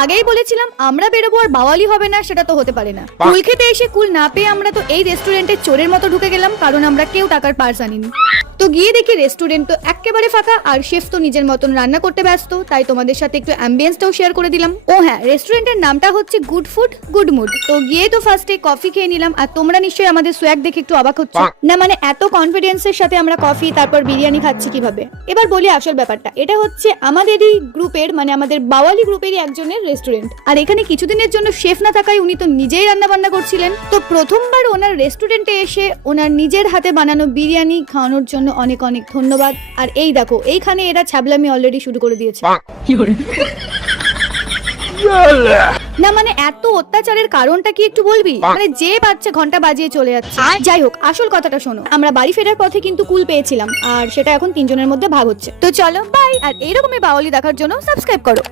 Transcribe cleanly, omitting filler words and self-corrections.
আগেই বলেছিলাম আমরা বেরোবো আর বাওয়ালি হবে না, সেটা তো হতে পারে না। কুল খেতে এসে কুল না পেয়ে আমরা তো এই রেস্টুরেন্টে চোরের মতো ঢুকে গেলাম, কারণ আমরা কেউ টাকার পার্স আনিনি। তো গিয়ে দেখি রেস্টুরেন্ট তো একেবারে ফাঁকা, আর শেফ তো নিজের মতন রান্না করতে ব্যস্ত। তাই তোমাদের সাথে একটু অ্যাম্বিয়েন্সটাও শেয়ার করে দিলাম। ও হ্যাঁ, রেস্টুরেন্টের নামটা হচ্ছে গুড ফুড গুড মুড। তো গিয়ে তো ফার্স্টে কফি খেয়ে নিলাম, আর তোমরা নিশ্চয়ই আমাদের সোয়াগ দেখে একটু অবাক হচ্ছে না, মানে এত কনফিডেন্সের সাথে আমরা কফি তারপর বিরিয়ানি খাচ্ছি কিভাবে। এবার বলি আসল ব্যাপারটা, এটা হচ্ছে আমাদেরই গ্রুপের, মানে আমাদের বাওয়ালি গ্রুপেরই একজনের রেস্টুরেন্ট। আর এখানে কিছুদিনের জন্য শেফ না থাকায় উনি তো নিজেই রান্না বান্না করছিলেন। তো প্রথমবার ওনার রেস্টুরেন্টে এসে ওনার নিজের হাতে বানানো বিরিয়ানি খাওয়ানোর জন্য অনেক অনেক ধন্যবাদ। আর এই দেখো, এইখানে এরা ছ্যাবলামি অলরেডি শুরু করে দিয়েছে। না মানে এত অত্যাচারের কারণটা কি একটু বলবি? মানে যে বাচ্চা ঘন্টা বাজিয়ে চলে যাচ্ছে। যাই হোক, আসল কথাটা শোনো, আমরা বাড়ি ফেরার পথে কিন্তু কুল পেয়েছিলাম, আর সেটা এখন 3 জনের মধ্যে ভাগ হচ্ছে। তো চলো বাই, আর এইরকমই বাওয়ালি দেখার জন্য সাবস্ক্রাইব করো।